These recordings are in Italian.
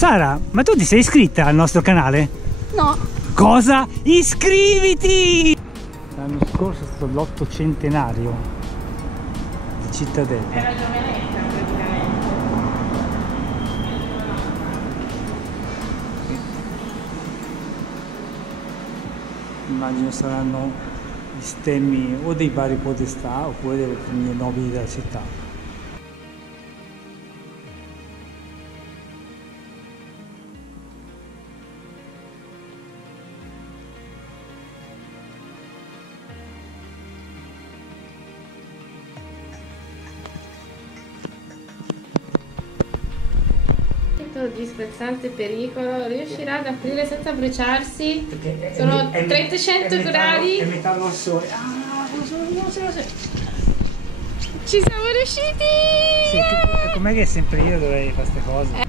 Sara, ma tu ti sei iscritta al nostro canale? No. Cosa? Iscriviti! L'anno scorso è stato l'800° di Cittadella. Era giovanetta praticamente. Immagino saranno gli stemmi o dei vari podestà oppure delle famiglie nobili della città. Di spezzante pericolo, riuscirà ad aprire senza bruciarsi? Perché sono 300 gradi. È metallo al sole. Ah, lo so. Ci siamo riusciti! Sì, com'è che sempre io dovrei fare queste cose?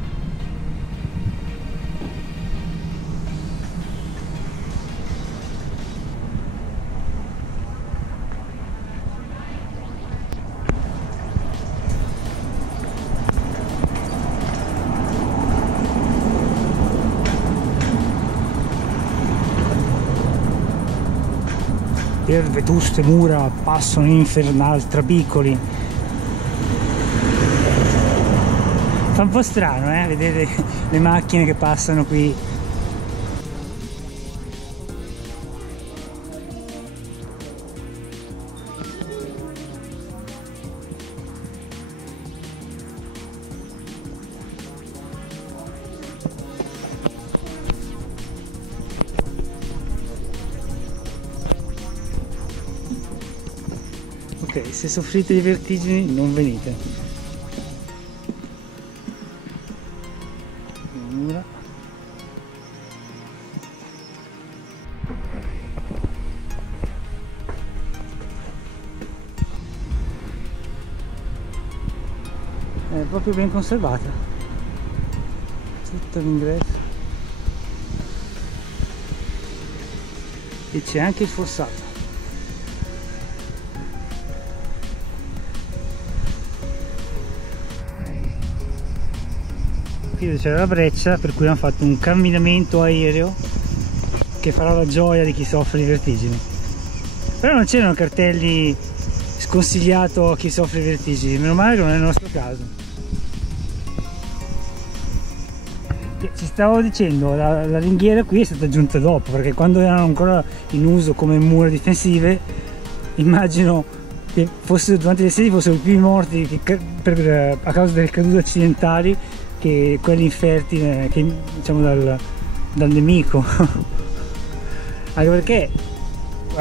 Per vetuste mura passano infernali trabicoli. Fa un po' strano, vedere le macchine che passano qui. Ok, se soffrite di vertigini non venite. Mura. È proprio ben conservata. Tutto l'ingresso. E c'è anche il fossato. Qui c'era la breccia, per cui hanno fatto un camminamento aereo che farà la gioia di chi soffre di vertigini. Però non c'erano cartelli sconsigliato a chi soffre di vertigini, meno male che non è il nostro caso. Ci stavo dicendo, la ringhiera qui è stata aggiunta dopo, perché quando erano ancora in uso come mura difensive, immagino che durante le sedi fossero più i morti a causa delle cadute accidentali che quelli inferti diciamo dal nemico. Anche perché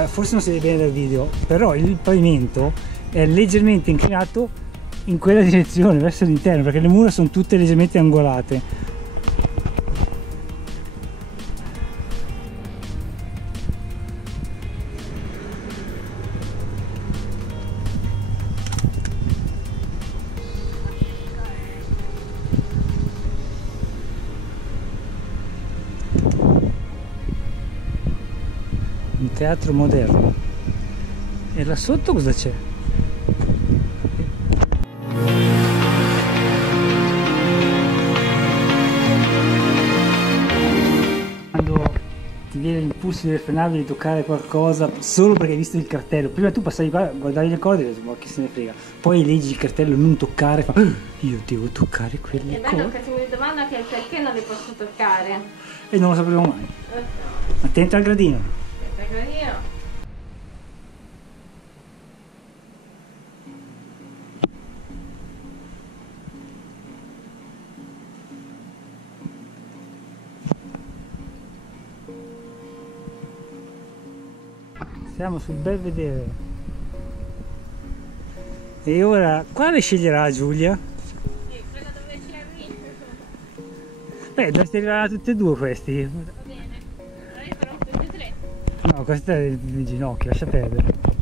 forse non si vede bene dal video, però il pavimento è leggermente inclinato in quella direzione, verso l'interno, perché le mura sono tutte leggermente angolate. Un teatro moderno. E là sotto cosa c'è? Quando ti viene l'impulso di frenare, di toccare qualcosa solo perché hai visto il cartello, prima tu passavi qua, guardavi le cose e dici ma chi se ne frega, poi leggi il cartello non toccare, fa io devo toccare quelle cose. È bello che tu mi domanda che perché non le posso toccare. E non lo sapremo mai. Attento al gradino. Siamo sul Belvedere. E ora quale sceglierà Giulia? Sì, quella dove ci arrivi. Dovresti arrivare a tutti e due questi. Va bene. Allora io farò tutti e tre. No, questo è di ginocchio, lascia perdere.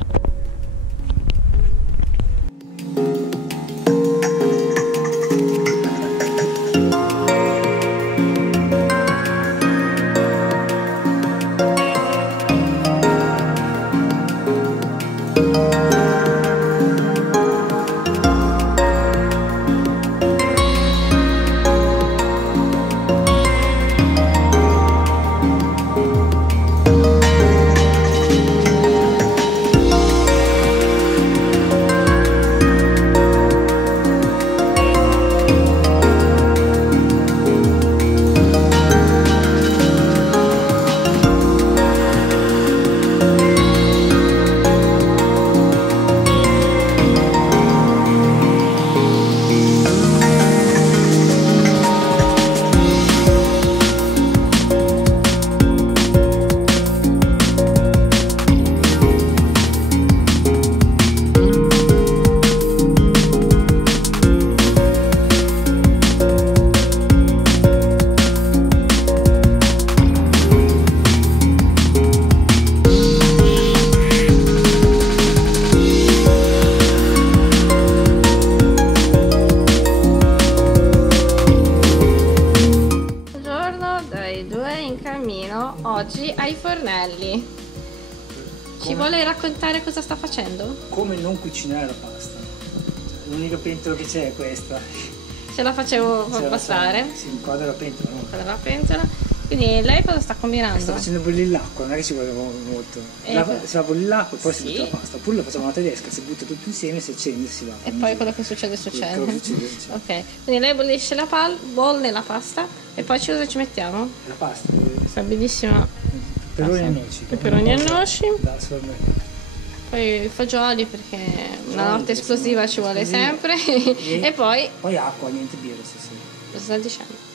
Ci vuole raccontare cosa sta facendo? Come non cucinare la pasta. L'unica pentola che c'è è questa. Ce la facevo Ce la passare. facciamo. Sì, un quadro della pentola, no? Quella pentola. Quindi lei cosa sta combinando? Sta facendo bollire l'acqua, non è che ci vuole molto. Si fa bollire l'acqua e poi si butta la pasta. Oppure la facciamo alla tedesca, si butta tutto insieme, si accende e si va. E poi quello che succede succede. Quello che succede. Ok, quindi lei bollisce la bolle la pasta e poi cosa ci mettiamo? La pasta. Questa bellissima Peperoni e noci. peperoni e noci. Da supermercato. Poi i fagioli perché una notte esplosiva ci vuole sempre. E poi Poi acqua, niente birra stasera. cosa sta dicendo?